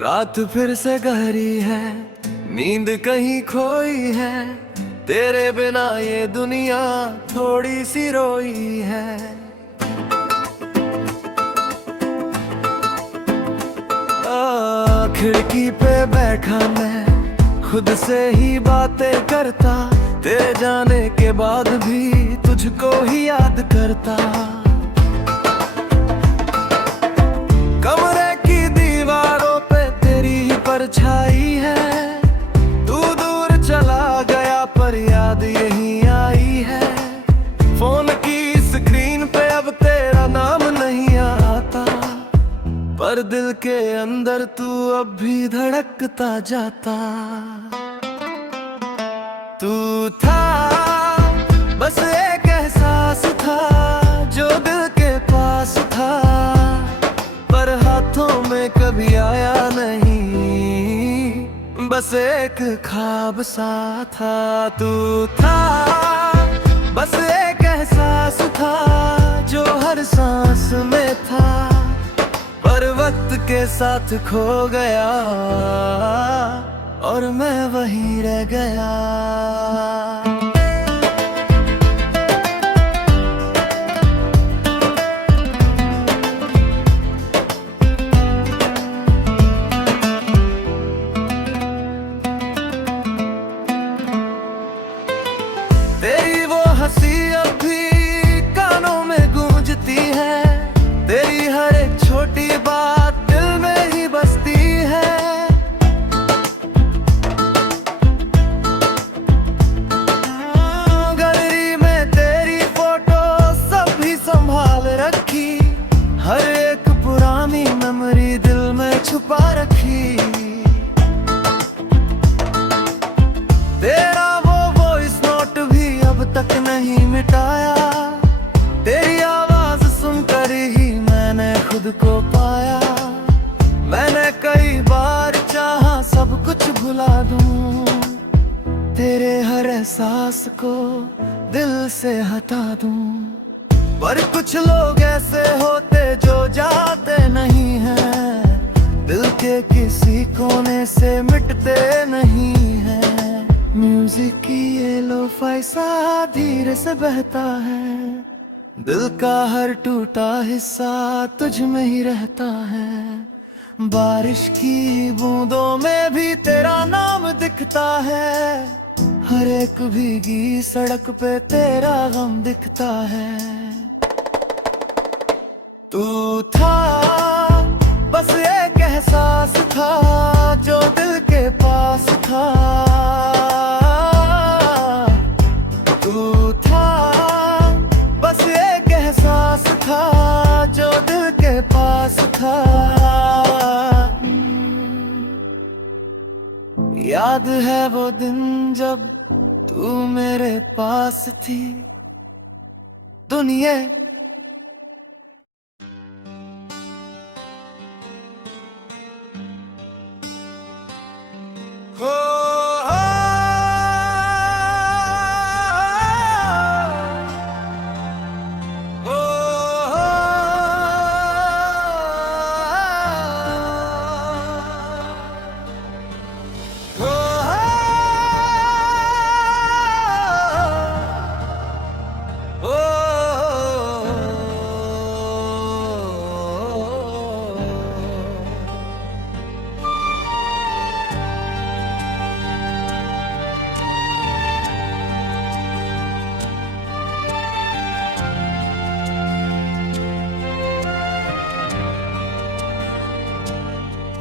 रात फिर से गहरी है, नींद कहीं खोई है। तेरे बिना ये दुनिया थोड़ी सी रोई है। खिड़की पे बैठा मैं खुद से ही बातें करता, तेरे जाने के बाद भी तुझको ही याद करता। कमरे की दीवारों पे तेरी ही परछाई है, तू दूर चला गया पर याद यही आई है। फोन की स्क्रीन पे अब तेरा नाम नहीं आता, पर दिल के अंदर तू अब भी धड़कता जाता। तू था बस एक एहसास था जो दिल के पास था, पर हाथों में कभी आया नहीं, बस एक ख्वाब सा था। तू था बस एक एहसास था जो हर सांस में था, पर वक्त के साथ खो गया और मैं वहीं रह गया। तेरी वो हंसी अब भी कानों में गूंजती है, तेरी हर एक छोटी बात दिल में ही बसती है। गैलरी में तेरी फोटो सब भी संभाल रखी, हर एक पुरानी मेमोरी दिल में छुपा रखी। तेरा वो वॉइस नोट भी अब तक नहीं मिटाया, तेरी आवाज सुनकर ही मैंने खुद को पाया। मैंने कई बार चाहा सब कुछ भुला दूं, तेरे हर एहसास को दिल से हटा दूं, पर कुछ लोग ऐसे होते जो जाते नहीं हैं, दिल के किसी कोने से मिटते नहीं हैं। म्यूजिक की ये लो-फाई सा धीरे से बहता है, दिल का हर टूटा हिस्सा तुझ में ही रहता है। बारिश की बूंदों में भी तेरा नाम दिखता है, हर एक भीगी सड़क पे तेरा गम दिखता है। तू था बस एक एहसास था जो दिल के पास था। तू था बस एक एहसास था जो दिल के पास था। याद है वो दिन जब तू मेरे पास थी, दुनिया हो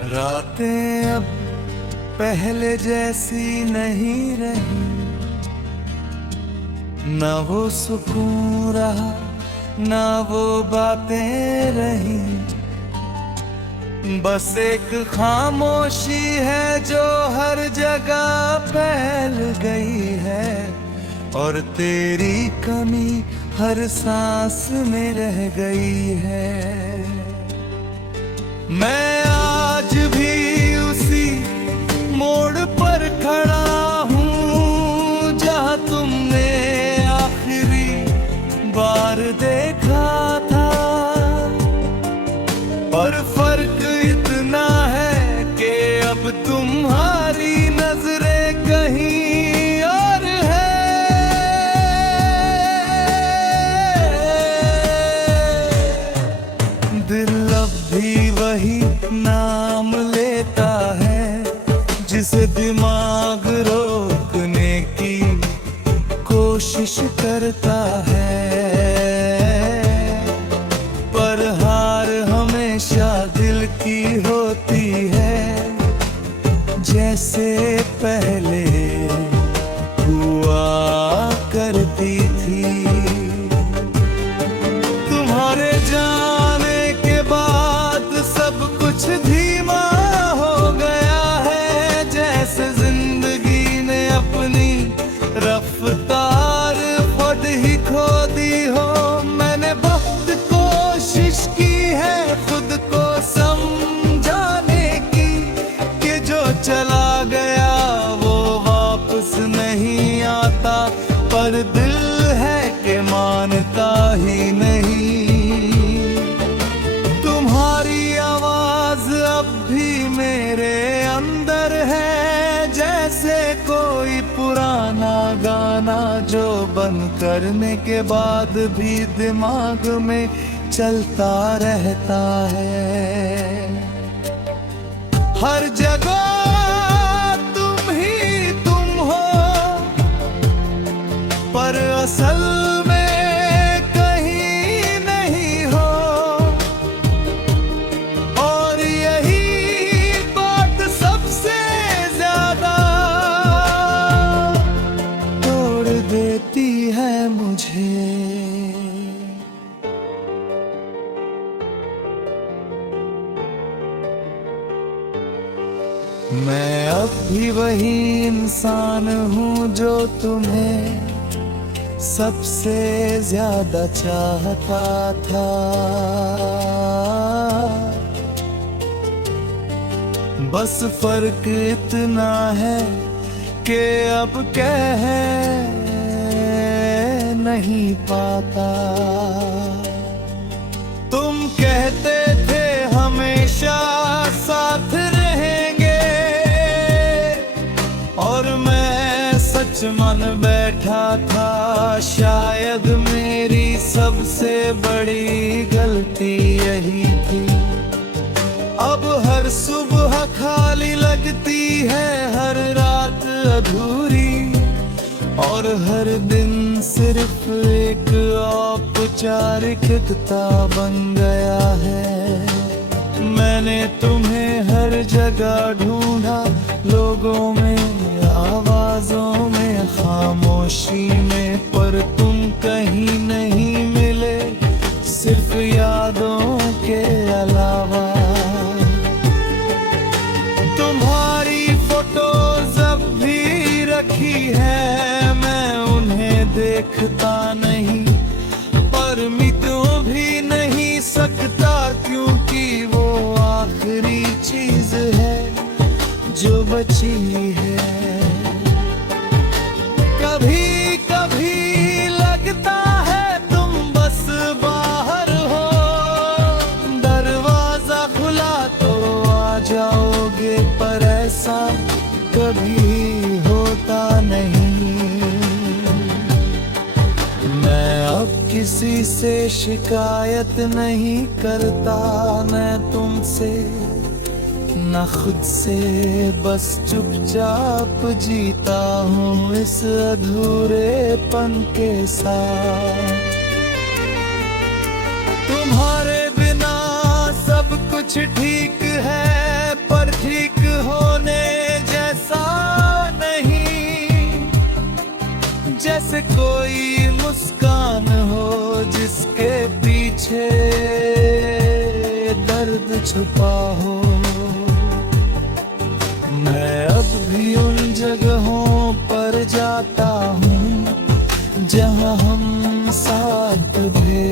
रातें अब पहले जैसी नहीं रही, ना वो सुकून रहा ना वो बातें रही, बस एक खामोशी है जो हर जगह फैल गई है, और तेरी कमी हर सांस में रह गई है। मैं आज भी उसी मोड़ पर खड़ा हूँ जहाँ तुमने आखिरी बार देखा था, पर फर्क इतना है कि तुम्हारी नजरें कहीं और है, दिल अब भी वही नाम लेता है जिसे दिमाग रोकने की कोशिश करता है। पर हार हमेशा दिल की होती है, जैसे पहले हुआ करती थी। तुम्हारे जाने के बाद सब कुछ धीमा हो गया है, जैसे जिंदगी ने अपनी रफ्तार खुद ही खो दी हो। मैंने बहुत कोशिश की है खुद को समझाने की कि जो चला गया वो वापस नहीं आता, पर दिल है कि मानता ही नहीं। तुम्हारी आवाज अब भी मेरे अंदर है, जैसे कोई पुराना गाना जो बंद करने के बाद भी दिमाग में चलता रहता है। हर जगह तुम ही तुम हो, पर असल में कहीं नहीं हो। और यही बात सबसे ज्यादा तोड़ देती है मुझे। मैं अब भी वही इंसान हूँ जो तुम्हें सबसे ज्यादा चाहता था। बस फर्क इतना है कि अब कह नहीं पाता। तुम कहते थे हमेशा साथ रहेंगे, और मैं सच मन बैठा था शायद मेरी सबसे बड़ी गलती यही थी। अब हर सुबह खाली लगती है, हर रात अधूरी, और हर दिन सिर्फ एक औपचारिकता बन गया है। मैंने तुम्हें हर जगह ढूंढा, लोगों में, आवाजों में, खामोशी में, पर तुम कहीं नहीं मिले, सिर्फ यादों के अलावा। तुम्हारी फोटोज अब भी रखी है, मैं उन्हें देखता नहीं, पर मिटो भी नहीं सकता, क्योंकि वो आखिरी चीज है जो बची है। कभी कभी लगता है तुम बस बाहर हो, दरवाजा खुला तो आ जाओगे, पर ऐसा कभी होता नहीं। मैं अब किसी से शिकायत नहीं करता, मैं तुमसे न खुद से, बस चुपचाप जीता हूँ इस अधूरेपन के साथ। तुम्हारे बिना सब कुछ ठीक है, पर ठीक होने जैसा नहीं। जैसे कोई मुस्कान हो जिसके पीछे दर्द छुपा हो। मैं अब भी उन जगहों पर जाता हूँ जहाँ हम साथ थे,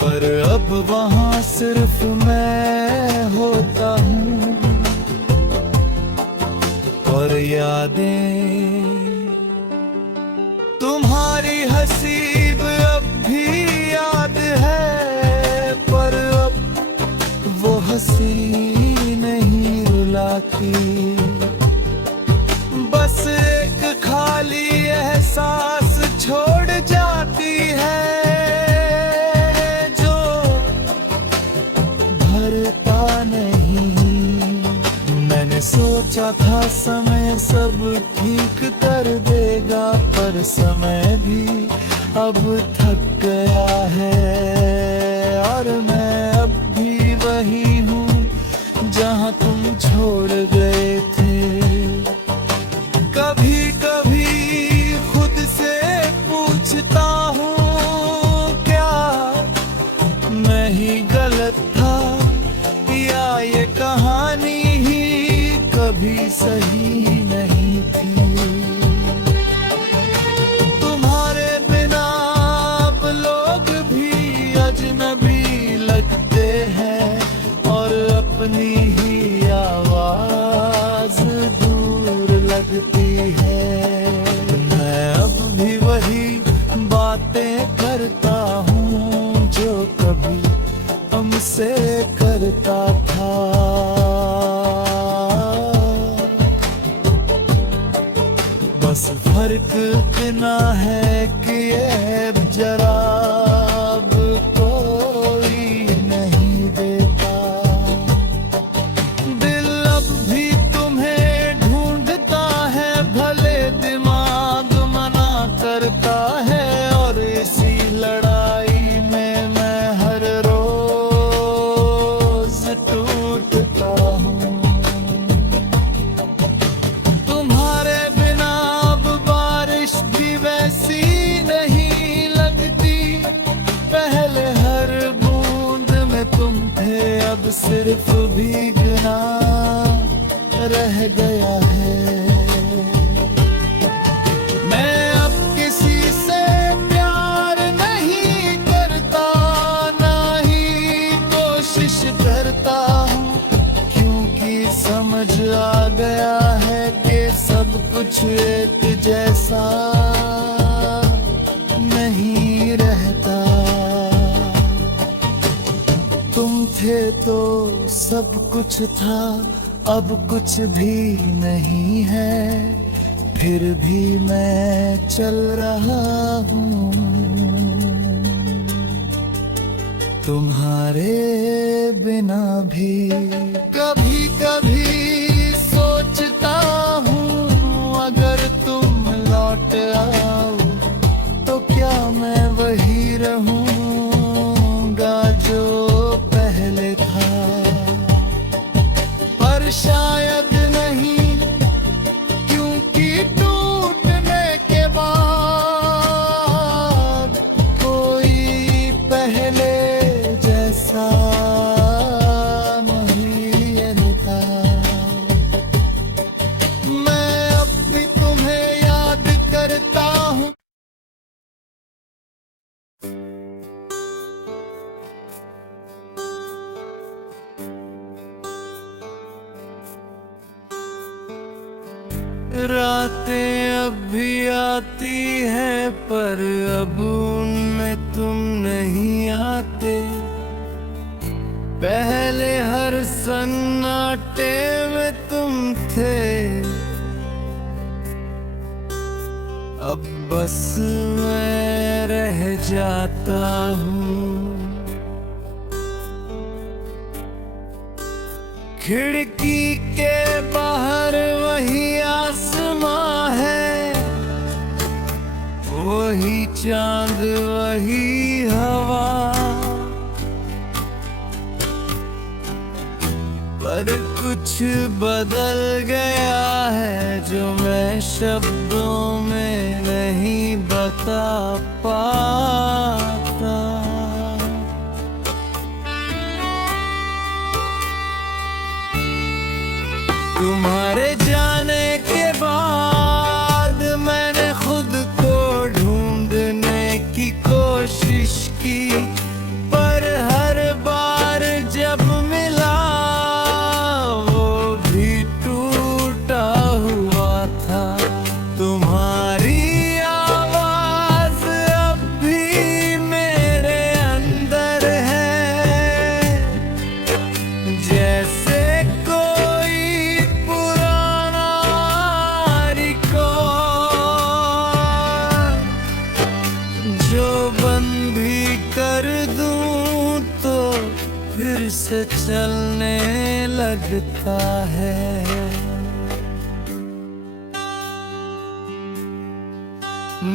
पर अब वहाँ सिर्फ मैं होता हूँ, और यादें तुम्हारी हंसी अब भी याद है, पर जाती, बस एक खाली एहसास छोड़ जाती है जो भरता नहीं। मैंने सोचा था समय सब ठीक कर देगा, पर समय भी अब थक गया है और मैं अब भी वही हूँ जहाँ तुम छोड़ गए थे। कभी कभी खुद से पूछता हूँ, क्या मैं ही गलत था या ये कहानी ही कभी सही नहीं थी। तुम्हारे बिना अब लोग भी अजनबी लगते हैं और अपनी ही आवाज दूर लगती है। मैं अब भी वही बातें करता हूँ जो कभी हमसे करता था। बस फर्क इतना है कि ये जरा अब कोई नहीं देता। दिल अब भी तुम्हें ढूंढता है, भले दिमाग मना करता है और इसी लड़ाई में मैं हर रोज टूटता हूँ। तुम्हारे बिना अब बारिश भी वैसी नहीं लगती, पहले हर बूंद में तुम थे, अब सिर्फ भीगना रह गया है। मैं अब किसी से प्यार नहीं करता, ना ही कोशिश करता हूँ, क्योंकि समझ आ गया है कि सब कुछ एक जैसा नहीं रहता। तुम थे तो सब कुछ था, अब कुछ भी नहीं है, फिर भी मैं चल रहा हूँ। तुम्हारे बिना भी कभी कभी सोचता हूँ, अगर तुम लौट आओ तो क्या मैं वही रहूँगा जो पहले था। पर शायद नहीं, क्योंकि टूटने के बाद कोई पहले जैसा नहीं था। मैं अब भी तुम्हें याद करता हूँ। रातें अब भी आती हैं, पर अब उनमें तुम नहीं आते। पहले हर सन्नाटे में तुम थे, अब बस मैं रह जाता हूँ। खिड़की के बाहर वही आसमां है, वही चांद वही हवा, पर कुछ बदल गया है जो मैं शब्दों में नहीं बता पाता। तुम्हारे जाने के बाद मैंने खुद को ढूंढने की कोशिश की, पर हर बार जब मिला वो भी टूटा हुआ था। तुम्हारी आवाज अब भी मेरे अंदर है, जैसे कोई फिर से चलने लगता है।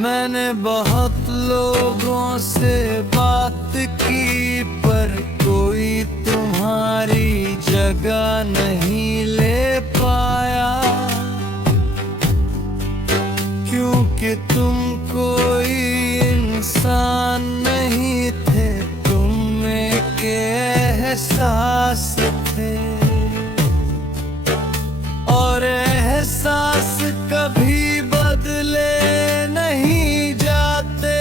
मैंने बहुत लोगों से बात की पर कोई तुम्हारी जगह नहीं ले पाया, क्योंकि तुम कोई इंसान नहीं थे, तुम एक एहसास थे। और एहसास कभी बदले नहीं जाते,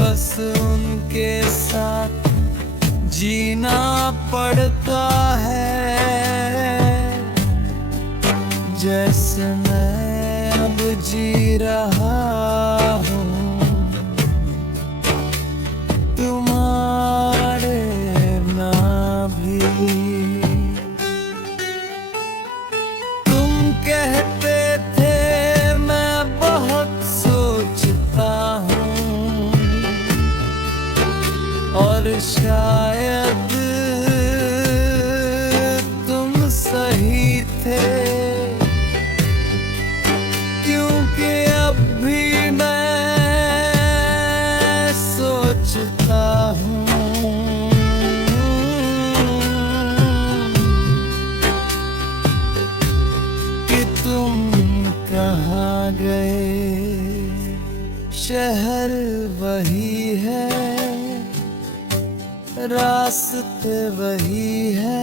बस उनके साथ जीना पड़ता है। जैसे मैं अब जी रहा हूँ, तुम्हारे ना भी। तुम कहते थे मैं बहुत सोचता हूँ, और शायद तुम सही थे, क्योंकि अब भी मैं सोचता हूँ कि तुम कहाँ गए। शहर वही है, रास्ते वही है,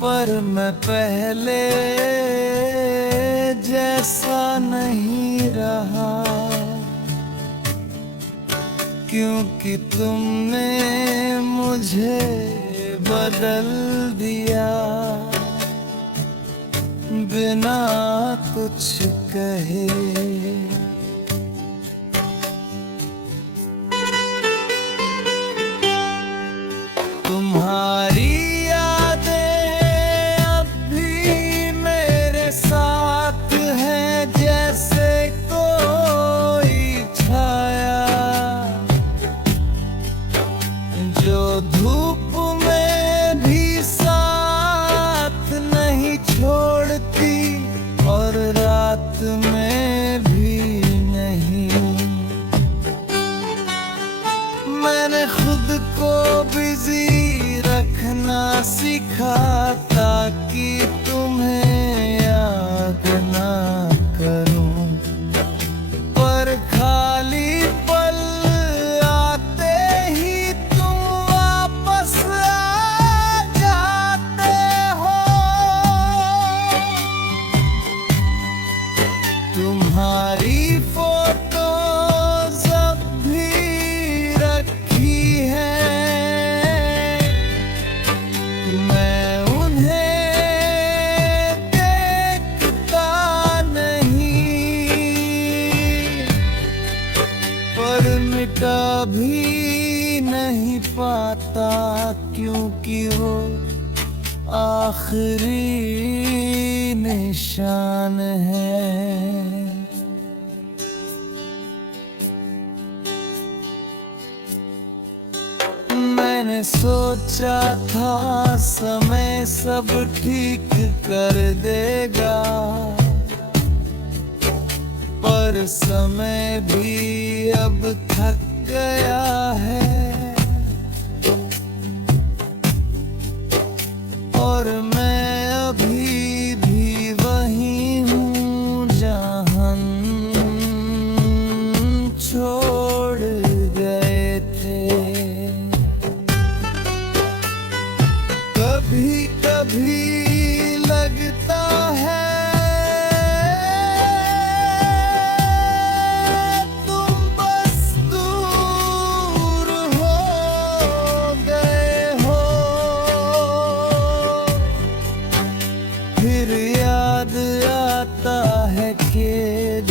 पर मैं पहले जैसा नहीं रहा, क्योंकि तुमने मुझे बदल दिया बिना कुछ कहे। तुम्हारी यादें अब भी मेरे साथ हैं, जैसे कोई छाया जो धूप में भी साथ नहीं छोड़ती और रात में भी नहीं। मैंने खुद को बिजी रखना सीखा ताकि तुम्हें याद ना करूं, पर खाली पल आते ही तुम वापस आ जाते हो। तुम्हारी फोटोज अब भी रखी है, मैं उन्हें देखता नहीं, पर मिटा भी नहीं पाता, क्योंकि वो आखिरी निशान है। मैंने सोचा था समय सब ठीक कर देगा, पर समय भी अब थक गया है, और मैं अभी भी वही हूँ जहाँ छोड़ गए थे। कभी कभी लगता है तुम बस दूर हो गए हो, फिर याद आता है कि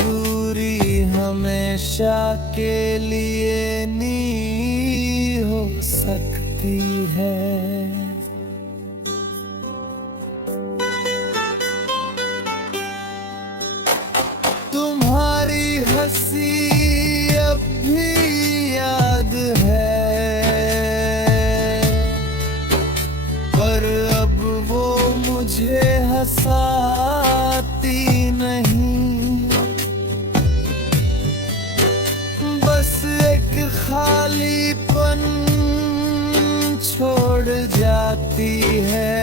दूरी हमेशा के लिए नहीं हो सकती है। तुम्हारी हंसी अब भी याद है, जाती है,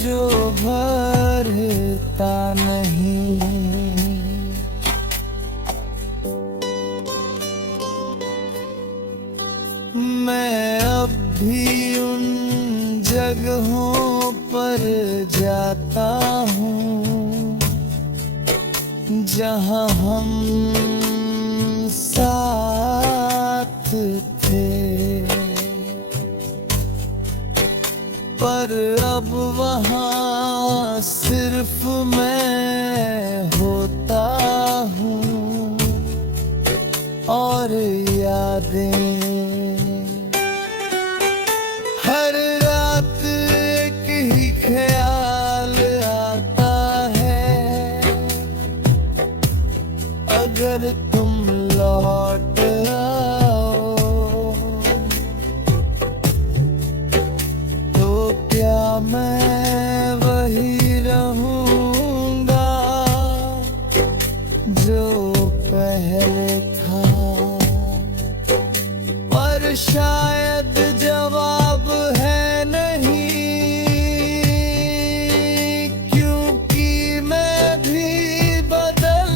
जो भरता नहीं। मैं अब भी उन जगहों पर जाता हूँ जहाँ हम साथ थे, पर अब वहाँ सिर्फ मैं होता हूँ और यादें। हर रात एक ही ख्याल आता है, अगर तुम लौट आओ तो क्या मैं वही रहूंगा जो पहले था। पर शायद जवाब है नहीं, क्योंकि मैं भी बदल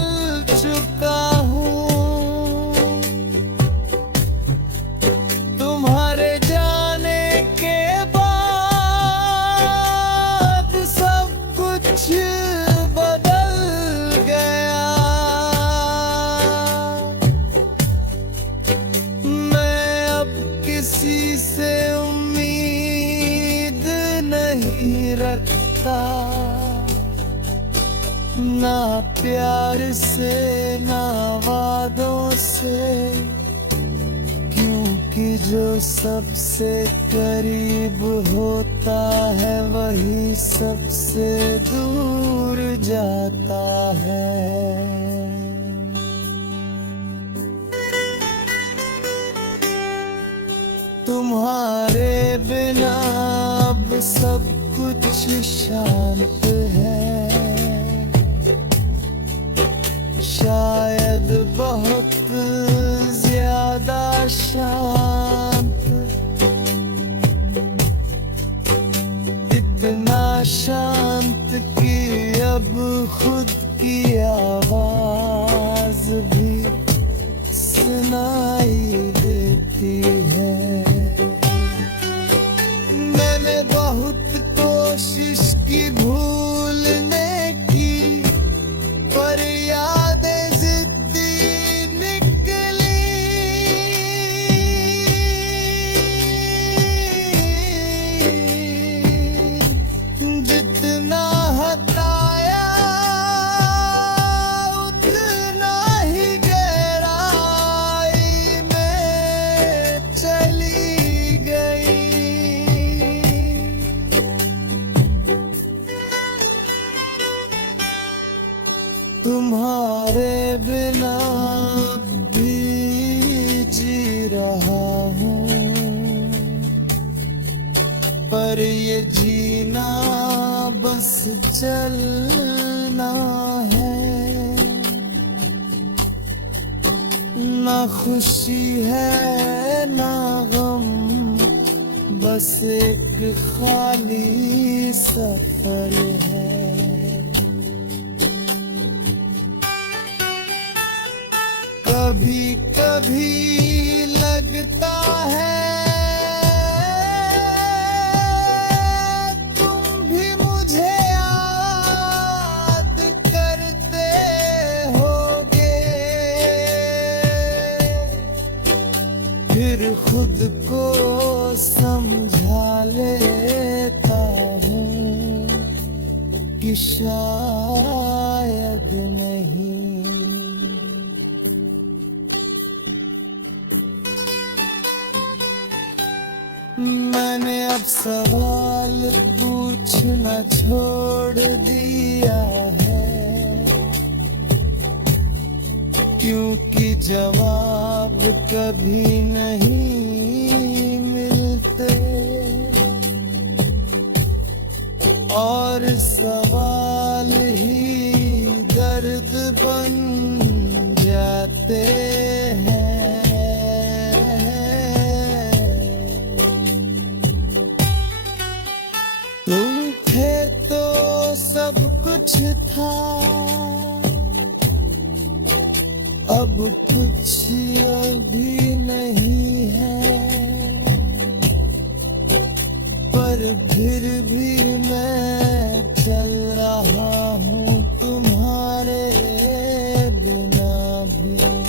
चुका हूँ। तुम्हारे जाने के बाद सब कुछ बदल गया। मैं अब किसी से उम्मीद नहीं रखता, ना प्यार से ना वादों से, क्योंकि जो सबसे करीब होता है वही सबसे दूर जाता है। तुम्हारे बिना अब सब कुछ शांत है, शायद बहुत ज्यादा शांत। इतना शांत कि अब खुद की आवाज भी सुनाई देती है। मैंने बहुत कोशिश की भूलने की, पर यादें जिद्दी निकली। जितना हटाया उतना ही गहराई में चली गई। तुम्हारे बिना भी जी रहा हूँ, पर ये जीना बस चलना है। ना खुशी है ना गम, बस एक खाली सफर है। कभी कभी लगता है तुम भी मुझे याद करते होगे, फिर खुद को समझा लेता हूँ कि शायद नहीं। मैंने अब सवाल पूछना छोड़ दिया है, क्योंकि जवाब कभी नहीं मिलते और सवाल ही दर्द बन जाते हैं। कुछ अभी नहीं है, पर फिर भी मैं चल रहा हूँ तुम्हारे बिना भी।